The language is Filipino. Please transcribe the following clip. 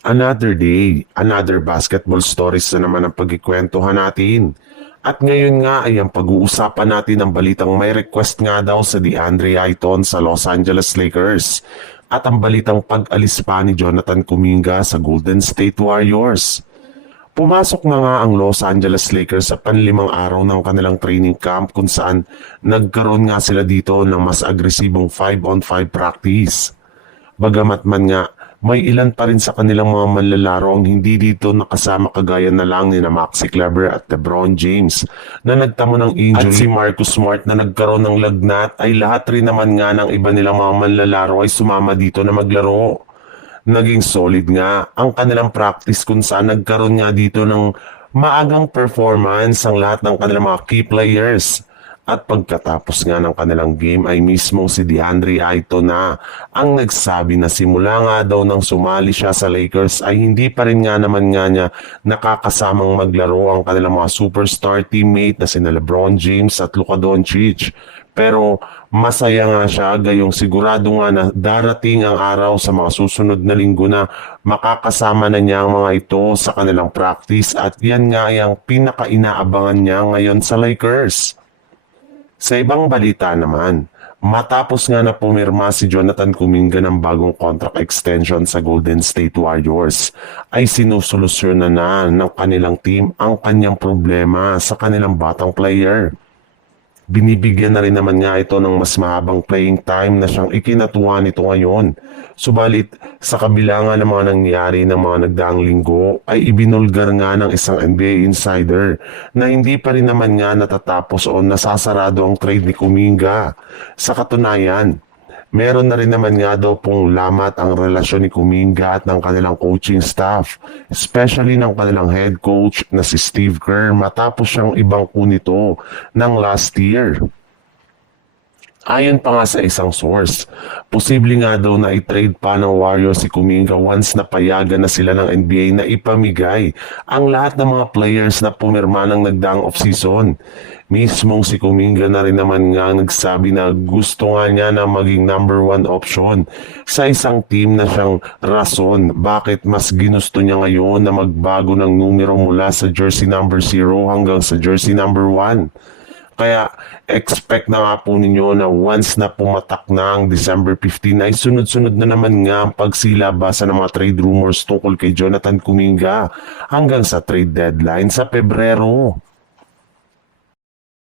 Another day, another basketball stories na naman ang pagkikwentuhan natin. At ngayon nga ay ang pag-uusapan natin ang balitang may request nga daw sa DeAndre Ayton sa Los Angeles Lakers at ang balitang pag-alis pa ni Jonathan Kuminga sa Golden State Warriors. Pumasok na nga ang Los Angeles Lakers sa panlimang araw ng kanilang training camp kung saan nagkaroon nga sila dito ng mas agresibong 5-on-5 practice. Bagamat man nga, may ilan pa rin sa kanilang mga manlalaro ang hindi dito nakasama kagaya na lang ni Maxi Kleber at LeBron James na nagtamo ng injury. At si Marcus Smart na nagkaroon ng lagnat ay lahat rin naman nga ng iba nilang mga manlalaro ay sumama dito na maglaro. Naging solid nga ang kanilang practice kung saan nagkaroon nga dito ng maagang performance ang lahat ng kanilang mga key players. At pagkatapos nga ng kanilang game ay mismo si DeAndre Ayton na ang nagsabi na simula nga daw nang sumali siya sa Lakers ay hindi pa rin nga naman nga niya nakakasamang maglaro ang kanilang mga superstar teammate na sina LeBron James at Luka Doncic. Pero masaya nga siya gayong sigurado nga na darating ang araw sa mga susunod na linggo na makakasama na niya ang mga ito sa kanilang practice at yan nga ay ang pinaka-inaabangan niya ngayon sa Lakers. Sa ibang balita naman, matapos nga na pumirma si Jonathan Kuminga ng bagong contract extension sa Golden State Warriors, ay sinusolusyonan na ng kanilang team ang kanyang problema sa kanilang batang player. Binibigyan na rin naman nga ito ng mas mahabang playing time na siyang ikinatuwa nito ngayon. Subalit, sa kabila nga ng mga nangyari ng mga nagdaang linggo, ay ibinulgar nga ng isang NBA insider na hindi pa rin naman nga natatapos o nasasarado ang trade ni Kuminga. Sa katunayan, meron na rin naman nga daw pong lamat ang relasyon ni Kuminga at ng kanilang coaching staff, especially ng kanilang head coach na si Steve Kerr matapos siyang ibangko nito ng last year. Ayon pa nga sa isang source, posible nga daw na i-trade pa ng Warriors si Kuminga once na payagan na sila ng NBA na ipamigay ang lahat ng mga players na pumirma ng nagdaang offseason. Mismong si Kuminga na rin naman nga nagsabi na gusto nga niya na maging number 1 option sa isang team na siyang rason bakit mas ginusto niya ngayon na magbago ng numero mula sa jersey number 0 hanggang sa jersey number 1. Kaya expect na nga po ninyo na once na pumatak na ang December 15 ay sunod-sunod na naman nga ang pagsilabasa ng mga trade rumors tungkol kay Jonathan Kuminga hanggang sa trade deadline sa Pebrero.